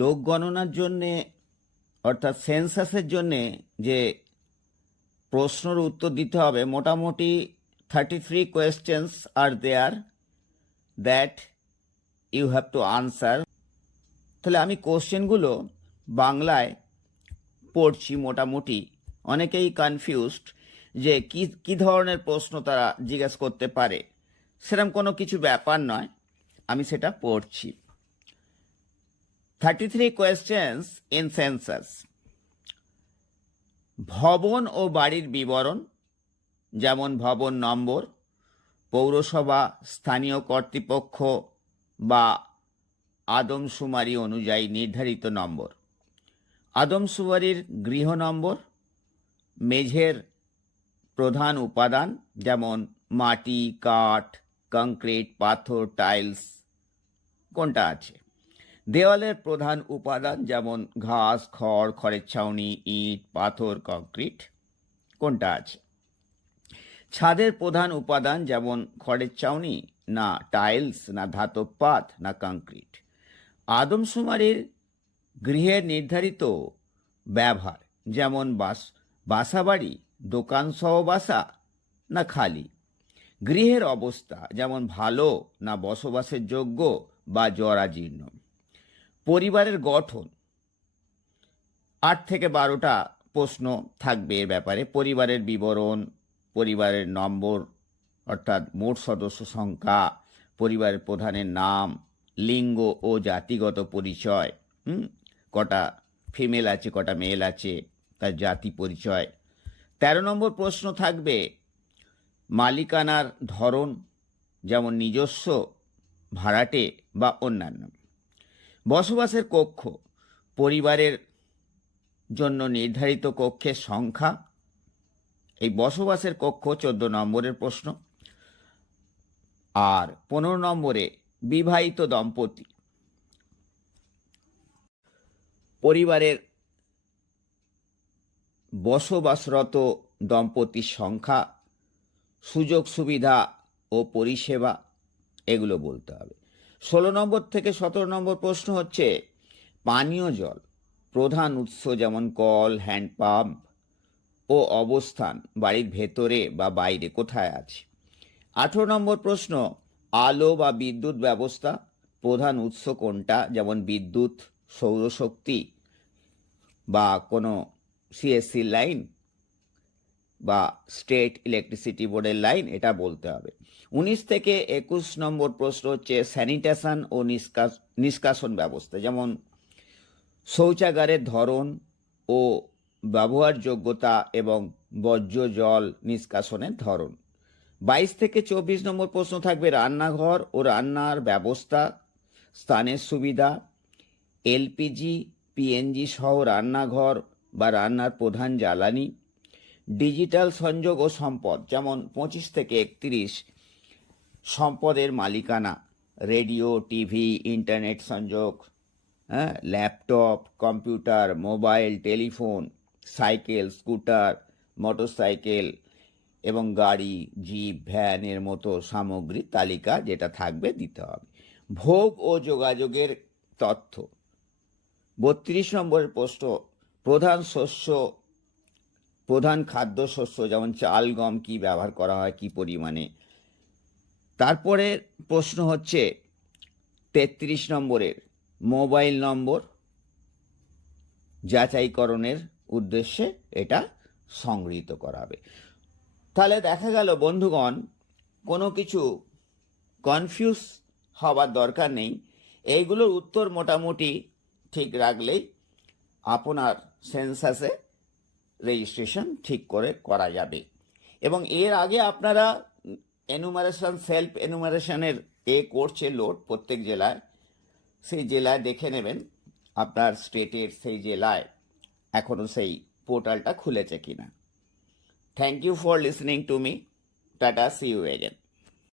লোক গণনার জন্যে অর্থাৎ সেন্সাসের জন্যে যে প্রশ্নের উত্তর দিতে হবে, মোটামুটি 33 কোয়েশ্চেন্স আর there that you have to answer. তাহলে আমি কোশ্চেনগুলো বাংলায় পড়ছি। মোটামুটি অনেকেই কনফিউজড যে কি ধরনের প্রশ্ন তারা জিজ্ঞেস করতে পারে। সেরকম কোনো কিছু ব্যাপার নয়, আমি সেটা পড়ছি। 33 কোয়েশ্চেন্স ইন সেন্সাস। ভবন ও বাড়ির বিবরণ, যেমন ভবন নম্বর, পৌরসভা, স্থানীয় কর্তৃপক্ষ বা আদমশুমারি অনুযায়ী নির্ধারিত নম্বর। আদমশুমারির গৃহ নম্বর, মেঝের প্রধান উপাদান যেমন মাটি, কাঠ, কংক্রিট, পাথর, টাইলস কোনটা আছে। দেওয়ালের প্রধান উপাদান যেমন ঘাস, খড়, খড়ের ছাউনি, ইট, পাথর, কংক্রিট কোনটা আছে। ছাদের প্রধান উপাদান যেমন খড়ের ছাউনি না টাইলস না ধাতব পাত না কংক্রিট। আদমশুমারির গৃহের নির্ধারিত ব্যবহার যেমন বাসাবাড়ি, দোকানসহ বাসা না খালি। গৃহের অবস্থা যেমন ভালো না বসবাসের যোগ্য বা জরাজীর্ণ। পরিবারের গঠন 8 থেকে 12টা প্রশ্ন থাকবে এর ব্যাপারে। পরিবারের বিবরণ, পরিবারের নম্বর অর্থাৎ মোট সদস্য সংখ্যা, পরিবারের প্রধানের নাম, লিঙ্গ ও জাতিগত পরিচয়, কটা ফিমেল আছে কটা মেল আছে, তার জাতি পরিচয়। 13 নম্বর প্রশ্ন থাকবে মালিকানার ধরন, যেমন নিজস্ব, ভাড়াটে বা অন্যান্য। বসবাসের কক্ষ, পরিবারের জন্য নির্ধারিত কক্ষের সংখ্যা। এই বসবাসের কক্ষ 14 নম্বরের প্রশ্ন। আর 15 নম্বরে বিবাহিত দম্পতি, পরিবারের বসবাসরত দম্পতির সংখ্যা, সুযোগ সুবিধা ও পরিষেবা, এগুলো বলতে হবে। 16 নম্বর থেকে 17 নম্বর প্রশ্ন হচ্ছে পানীয় জল, প্রধান উৎস যেমন কল, হ্যান্ডপাম্প ও অবস্থান, বাড়ির ভেতরে বা বাইরে কোথায় আছে। 18 নম্বর প্রশ্ন আলো বা বিদ্যুৎ ব্যবস্থা, প্রধান উৎস কোনটা, যেমন বিদ্যুৎ, সৌরশক্তি বা কোনো সিএসসি লাইন বা স্টেট ইলেকট্রিসিটি বোর্ডের লাইন, এটা বলতে হবে। 19 থেকে 21 নম্বর প্রশ্ন হচ্ছে স্যানিটেশন ও নিষ্কাশন ব্যবস্থা, যেমন শৌচাগারের ধরন ও ব্যবহারযোগ্যতা এবং বর্জ্য জল নিষ্কাশনের ধরন। 22 থেকে 24 নম্বর প্রশ্ন থাকবে রান্নাঘর ও রান্নার ব্যবস্থা, স্থানের সুবিধা, এলপিজি, পিএনজি সহ রান্নাঘর বা রান্নার প্রধান জ্বালানি, ডিজিটাল সংযোগ ও সম্পদ, যেমন 25 থেকে 31 সম্পদের মালিকানা, রেডিও, টিভি, ইন্টারনেট সংযোগ, laptop, computer, mobile, telephone, cycle, scooter, motorcycle এবং গাড়ি, জিপ, ভ্যানের মতো সামগ্রীর তালিকা যেটা থাকবে দিতে হবে। ভোগ ও যোগাযোগের তথ্য। 32 নম্বরের প্রশ্ন প্রধান খাদ্যশস্য যেমন চাল, গম কি ব্যবহার করা হয় কি পরিমাণে। তারপরে প্রশ্ন হচ্ছে 33 নম্বরের মোবাইল নম্বর যাচাইকরণের উদ্দেশ্যে এটা সংগৃহীত করা হবে। তাহলে দেখা গেল বন্ধুগণ, কোনো কিছু কনফিউজ হবার দরকার নেই। এইগুলোর উত্তর মোটামুটি ঠিক রাখলেই আপনার সেন্সাসে রেজিস্ট্রেশন ঠিক করে করা যাবে। এবং এর আগে আপনারা এনুমারেশন, সেলফ এনুমারেশনের করছে লোড প্রত্যেক জেলায়, সেই জেলায় দেখে নেবেন আপনার স্টেটের সেই জেলায় এখনও সেই পোর্টালটা খুলেছে কিনা। Thank you for listening to me. Tata, see you again.